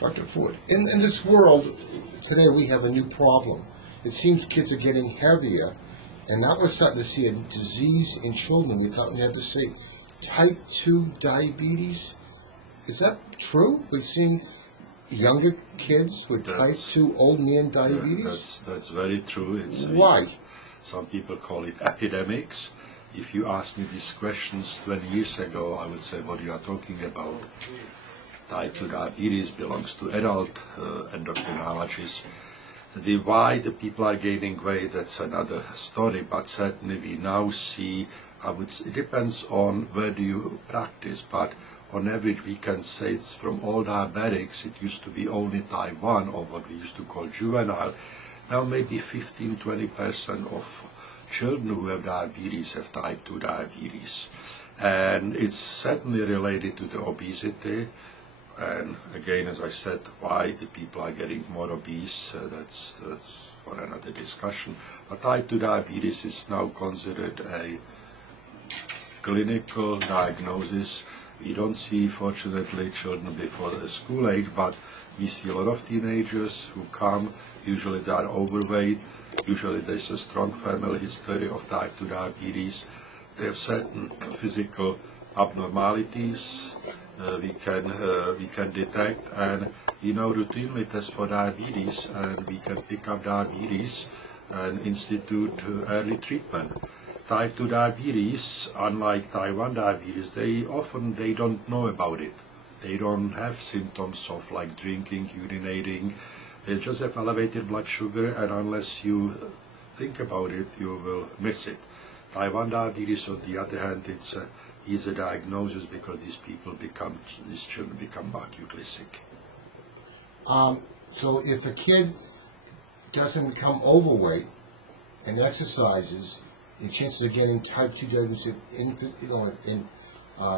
Dr. Fort, in this world, today we have a new problem. It seems kids are getting heavier, and now we're starting to see a disease in children. We thought we'd have to say type 2 diabetes. Is that true? We've seen younger kids with type 2 old man diabetes? That's very true. Why? Some people call it epidemics. If you asked me these questions 20 years ago, I would say, what you are talking about? Type 2 diabetes belongs to adult endocrinologists. Why the people are gaining weight, that's another story, but certainly we now see, it depends on where do you practice, but on average we can say it's from all diabetics. It used to be only type 1, or what we used to call juvenile. Now maybe 15–20% of children who have diabetes have type 2 diabetes. And it's certainly related to the obesity. And again, as I said, why the people are getting more obese, that's for another discussion. But type 2 diabetes is now considered a clinical diagnosis. We don't see, fortunately, children before the school age, but we see a lot of teenagers who come. Usually they are overweight. Usually there's a strong family history of type 2 diabetes. They have certain physical abnormalities we can detect, and we now routinely test for diabetes, and we can pick up diabetes and institute early treatment. Type 2 diabetes, unlike type 1 diabetes, they don't know about it. They don't have symptoms of like drinking, urinating. They just have elevated blood sugar, and unless you think about it, you will miss it. Type 1 diabetes, on the other hand, it's an easy diagnosis because these children become acutely sick. So if a kid doesn't become overweight and exercises, the chances of getting type 2 diabetes in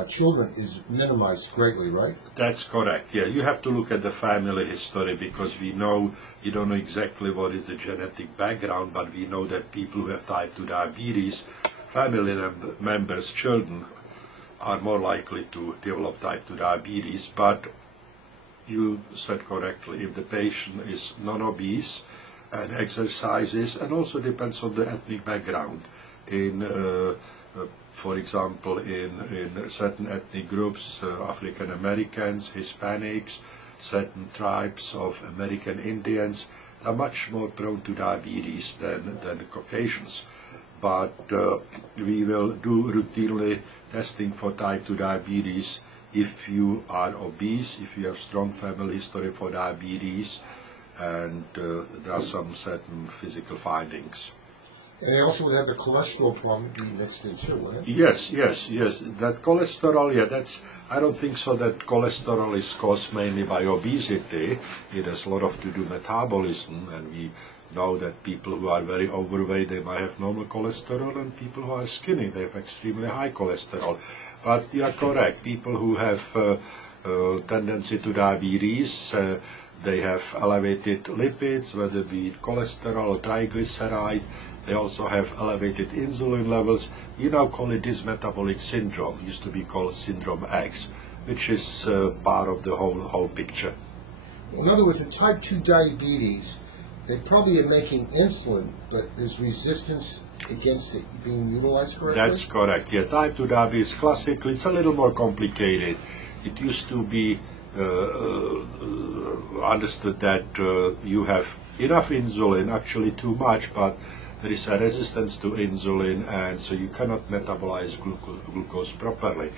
children is minimized greatly, right? That's correct. Yeah, you have to look at the family history, because we know, you don't know exactly what is the genetic background, but we know that people who have type 2 diabetes, family members, children, are more likely to develop type 2 diabetes. But you said correctly, if the patient is non-obese and exercises, and also depends on the ethnic background. For example, in certain ethnic groups, African Americans, Hispanics, certain tribes of American Indians are much more prone to diabetes than Caucasians. But we will do routinely testing for type 2 diabetes if you are obese, if you have strong family history for diabetes, and there are some certain physical findings. And they also would have the cholesterol problem mixed in too, wouldn't it? Yes. That cholesterol, I don't think so that cholesterol is caused mainly by obesity. It has a lot to do metabolism, and we know that people who are very overweight, they might have normal cholesterol, and people who are skinny, they have extremely high cholesterol. But you are correct, people who have tendency to diabetes, they have elevated lipids, whether it be cholesterol or triglyceride. They also have elevated insulin levels. We now call it dysmetabolic syndrome. It used to be called syndrome X, which is part of the whole picture. In other words, in type 2 diabetes, they probably are making insulin, but there's resistance against it being utilized correctly? That's correct. Yeah, type 2 diabetes, classically, it's a little more complicated. It used to be understood that you have enough insulin, actually too much, but there is a resistance to insulin, and so you cannot metabolize glucose properly.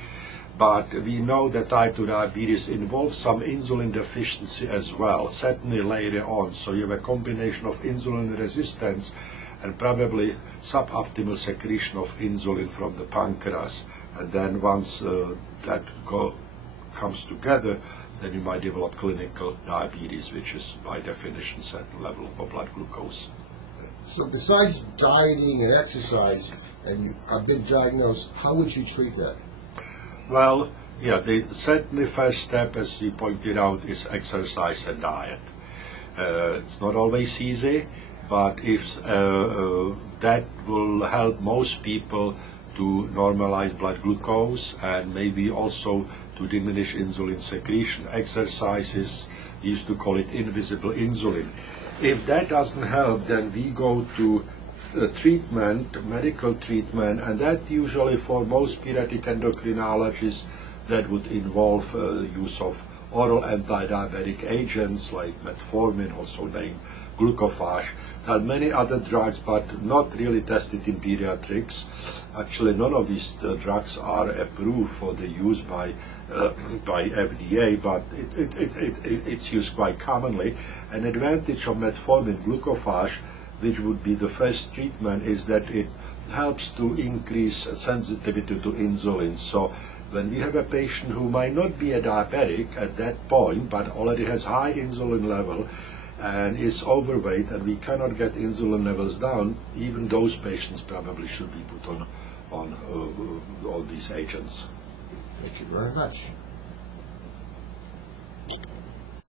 But we know that type 2 diabetes involves some insulin deficiency as well, certainly later on. So you have a combination of insulin resistance and probably suboptimal secretion of insulin from the pancreas. And then once that comes together, then you might develop clinical diabetes, which is by definition certain level of blood glucose. So besides dieting and exercise, and you have been diagnosed, how would you treat that? Well, yeah, certainly first step, as you pointed out, is exercise and diet. It's not always easy, but if that will help most people to normalize blood glucose and maybe also to diminish insulin secretion. Exercise is We used to call it invisible insulin. If that doesn't help, then we go to treatment, medical treatment, and that usually for most pediatric endocrinologists, that would involve the use of oral anti-diabetic agents like metformin, also named glucophage. There are many other drugs, but not really tested in pediatrics. Actually, none of these drugs are approved for the use by FDA, but it's used quite commonly. An advantage of metformin glucophage, which would be the first treatment, is that it helps to increase sensitivity to insulin. So when we have a patient who might not be a diabetic at that point, but already has high insulin level and is overweight, and we cannot get insulin levels down, even those patients probably should be put on all these agents. Thank you very much.